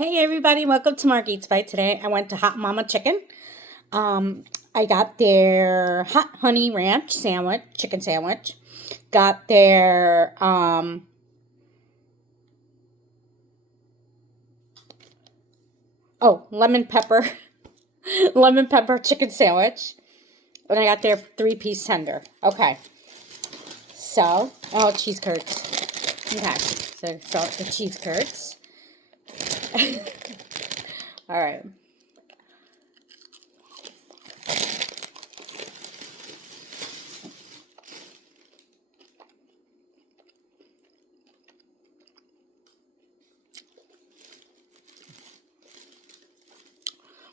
Hey everybody, welcome to Mark Eats Bite. Today I went to Hot Mama Chicken. I got their hot honey ranch sandwich, chicken sandwich. Got their lemon pepper lemon pepper chicken sandwich. And I got their 3-piece tender. Okay. So, cheese curds. Okay. So the cheese curds. All right.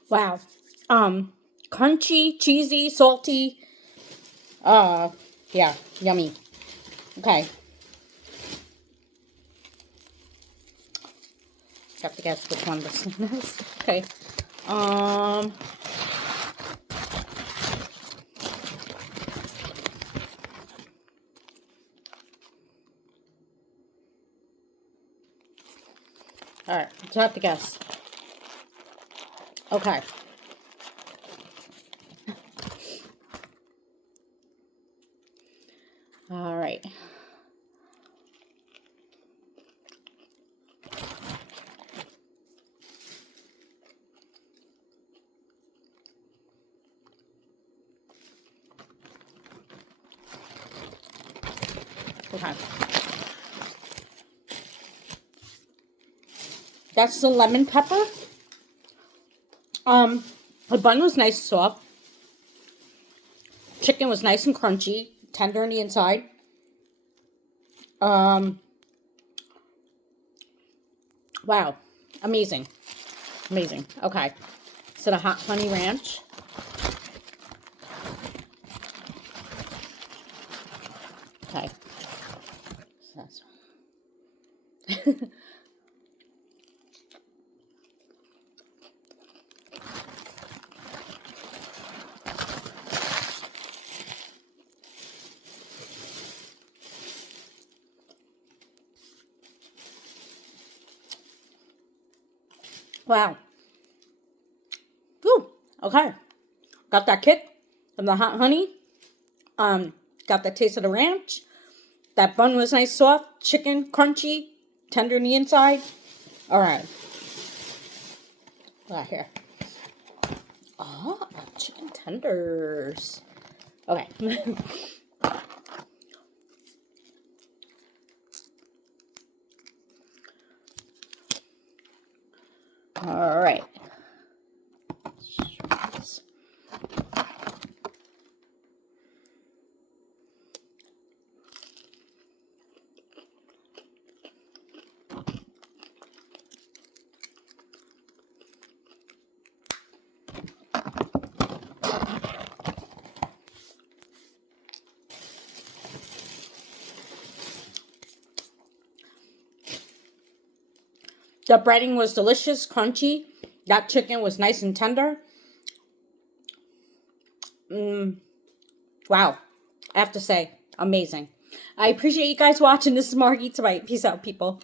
Wow. Crunchy, cheesy, salty. Yeah, yummy. Okay. Have to guess which one this one is. Okay. Alright, so I have to guess. Okay. Alright. Okay. That's the lemon pepper. The bun was nice and soft. Chicken was nice and crunchy, tender on the inside. Wow. Amazing. Amazing. Okay. So the hot honey ranch. Okay. So that's wow. Ooh. Okay. Got that kick from the hot honey. Got the taste of the ranch. That bun was nice, soft, chicken, crunchy, tender on the inside. All right. What here? Oh, chicken tenders. Okay. All right. The breading was delicious, crunchy. That chicken was nice and tender. Wow. I have to say, amazing. I appreciate you guys watching. This is Mark Eats Bite. Peace out, people.